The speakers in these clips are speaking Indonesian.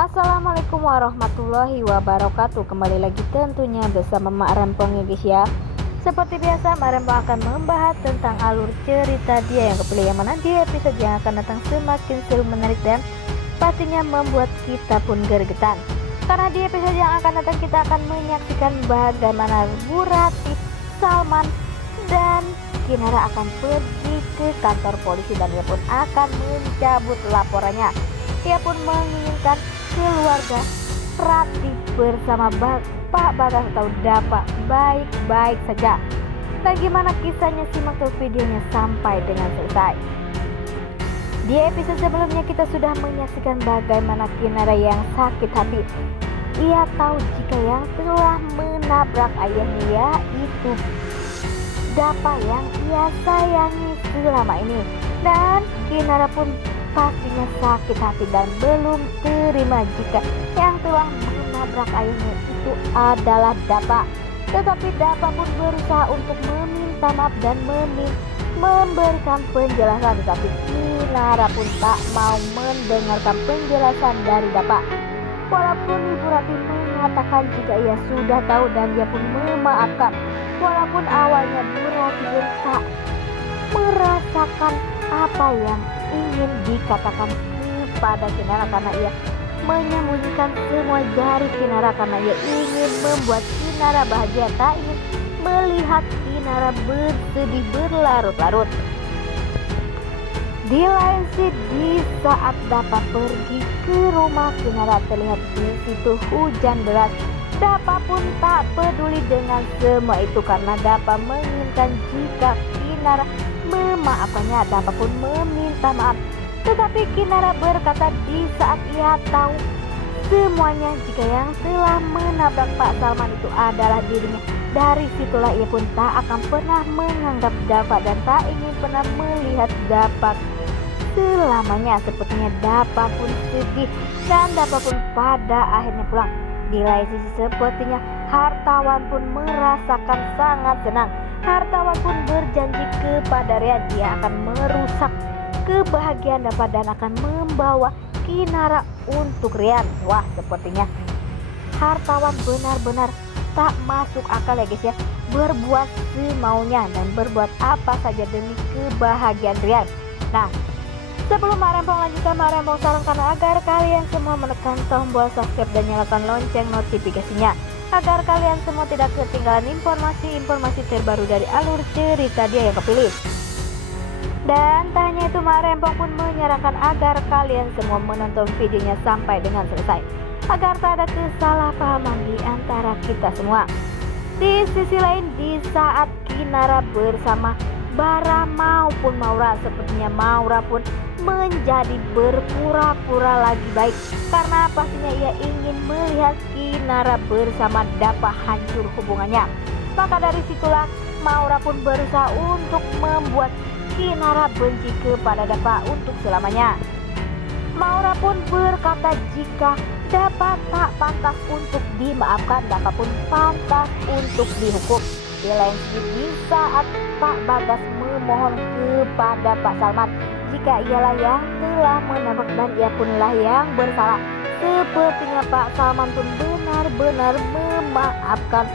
Assalamualaikum warahmatullahi wabarakatuh. Kembali lagi tentunya bersama Mak Rempong ya guys ya. Seperti biasa Mak Rempong akan membahas tentang alur cerita dia yang kepilih, yang mana di episode yang akan datang semakin seru, menarik dan pastinya membuat kita pun gergetan. Karena di episode yang akan datang kita akan menyaksikan bagaimana Bu Ratih, Salman dan Kinara akan pergi ke kantor polisi dan dia pun akan mencabut laporannya. Ia pun menginginkan keluarga Ratih bersama Pak Bagas atau Dapa baik-baik saja. Nah, gimana kisahnya, simak terus videonya sampai dengan selesai. Di episode sebelumnya kita sudah menyaksikan bagaimana Kinara yang sakit hati. Ia tahu jika yang telah menabrak ayahnya yaitu Dapa yang ia sayangi selama ini. Dan Kinara pun pastinya sakit hati dan belum terima jika yang telah menabrak ayahnya itu adalah Dapa. Tetapi Dapa pun berusaha untuk meminta maaf dan memberikan penjelasan, tetapi Kinara pun tak mau mendengarkan penjelasan dari Dapa. Walaupun Ibu Ratih mengatakan jika ia sudah tahu dan dia pun memaafkan. Walaupun awalnya Bu Ratih pun tak merasakan apa yang ingin dikatakan kepada Kinara karena ia menyembunyikan semua dari Kinara karena ia ingin membuat Kinara bahagia, tak ingin melihat Kinara bersedih berlarut-larut. Di lain sisi, di saat Dapa pergi ke rumah Kinara, terlihat di situ hujan deras. Dapa pun tak peduli dengan semua itu karena Dapa menginginkan jika Kinara memaafkannya. Dapa pun meminta maaf, tetapi Kinara berkata di saat ia tahu semuanya jika yang telah menabrak Pak Salman itu adalah dirinya. Dari situlah ia pun tak akan pernah menganggap Dapa dan tak ingin pernah melihat Dapa selamanya. Sepertinya Dapa pun sedih dan Dapa pun pada akhirnya pulang. Di lain sisi, sepertinya hartawan pun merasakan sangat senang. Hartawan pun berjanji kepada Rian dia akan merusak kebahagiaan Dapa dan akan membawa Kinara untuk Rian. Wah, sepertinya hartawan benar-benar tak masuk akal ya guys ya, berbuat semaunya dan berbuat apa saja demi kebahagiaan Rian. Nah, sebelum Mak Rempong lanjutkan, Mak Rempong sarankan agar kalian semua menekan tombol subscribe dan nyalakan lonceng notifikasinya agar kalian semua tidak ketinggalan informasi-informasi terbaru dari alur cerita dia yang kepilih. Dan tak hanya itu, Mak Rempong pun menyarankan agar kalian semua menonton videonya sampai dengan selesai agar tak ada kesalahpahaman di antara kita semua. Di sisi lain, di saat Kinara bersama Bara maupun Maura, sepertinya Maura pun menjadi berpura-pura lagi baik karena pastinya ia ingin melihat Kinara bersama Dapa hancur hubungannya. Maka dari situlah Maura pun berusaha untuk membuat Kinara benci kepada Dapa untuk selamanya. Maura pun berkata jika Dapa tak pantas untuk dimaafkan, Dapa pun pantas untuk dihukum. Di lain sisi, di saat Pak Bagas memohon kepada Pak Salman jika ialah yang telah menabrak dan ia punlah yang bersalah, sepertinya Pak Salman pun benar-benar memaafkan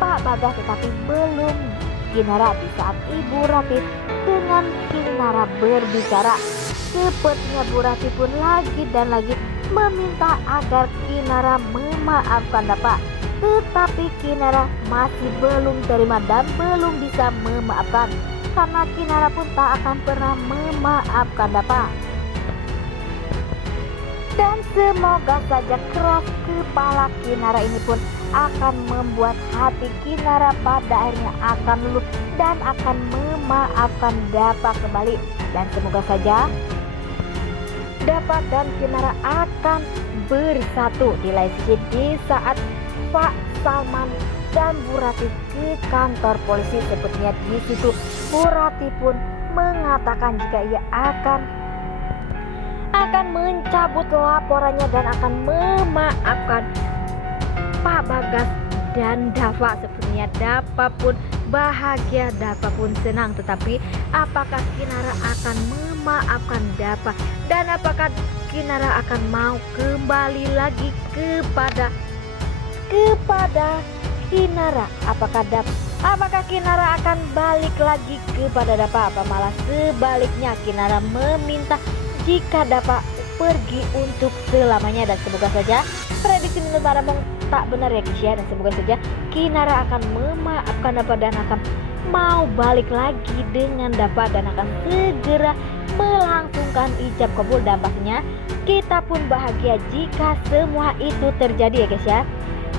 Pak Bagas, tetapi belum Kinara. Di saat Ibu Ratih dengan Kinara berbicara, sepertinya Bu Ratih pun lagi dan lagi meminta agar Kinara memaafkan Dapa, tetapi Kinara masih belum terima dan belum bisa memaafkan karena Kinara pun tak akan pernah memaafkan Dapa. Dan semoga saja keras kepala Kinara ini pun akan membuat hati Kinara pada akhirnya akan luluh dan akan memaafkan Dapa kembali. Dan semoga saja Dapa dan Kinara akan bersatu. Di lain sisi, di saat Pak Salman dan Bu Ratih ke kantor polisi, sepertinya di situ Bu Ratih pun mengatakan jika ia akan mencabut laporannya dan akan memaafkan Pak Bagas dan Dapa. Sepertinya Dapa pun bahagia, Dapa pun senang. Tetapi apakah Kinara akan memaafkan Dapa? Dan apakah Kinara akan mau kembali lagi kepada Kinara? Apakah Kinara akan balik lagi kepada Dapa? Apa malah sebaliknya Kinara meminta jika Dapa pergi untuk selamanya? Dan semoga saja prediksi menurut Marambong tak benar ya guys ya. Dan semoga saja Kinara akan memaafkan Dapa dan akan mau balik lagi dengan Dapa dan akan segera melangsungkan ijab kabul. Dan pastinya kita pun bahagia jika semua itu terjadi ya guys ya.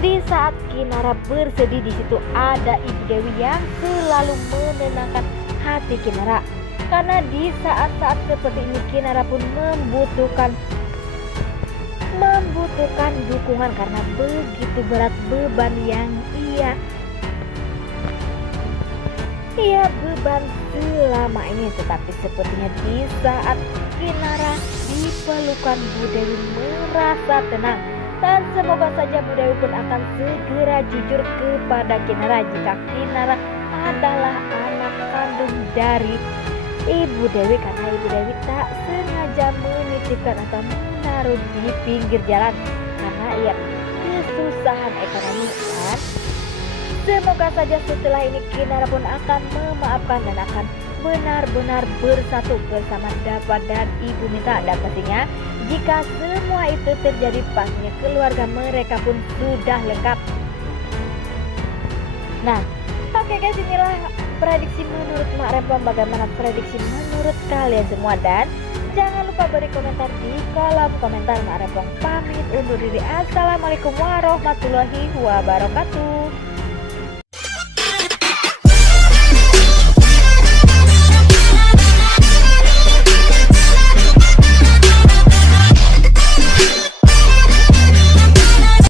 Di saat Kinara bersedih, di situ ada Ibu Dewi yang selalu menenangkan hati Kinara. Karena di saat-saat seperti ini Kinara pun membutuhkan dukungan karena begitu berat beban yang ia beban selama ini. Tetapi sepertinya di saat Kinara di pelukan Bu Dewi merasa tenang. Dan semoga saja Bu Dewi pun akan segera jujur kepada Kinara jika Kinara adalah anak kandung dari Ibu Dewi, karena Ibu Dewi tak sengaja menitipkan atau menaruh di pinggir jalan karena ia kesusahan ekonomi. Dan semoga saja setelah ini Kinara pun akan memaafkan dan akan benar-benar bersatu bersama Dapa dan Ibu Mita. Dan pastinya jika semua itu terjadi, pastinya keluarga mereka pun sudah lengkap. Nah, oke guys, inilah prediksi menurut Mak Rempong. Bagaimana prediksi menurut kalian semua? Dan jangan lupa beri komentar di kolom komentar. Mak Rempong pamit undur diri. Assalamualaikum warahmatullahi wabarakatuh.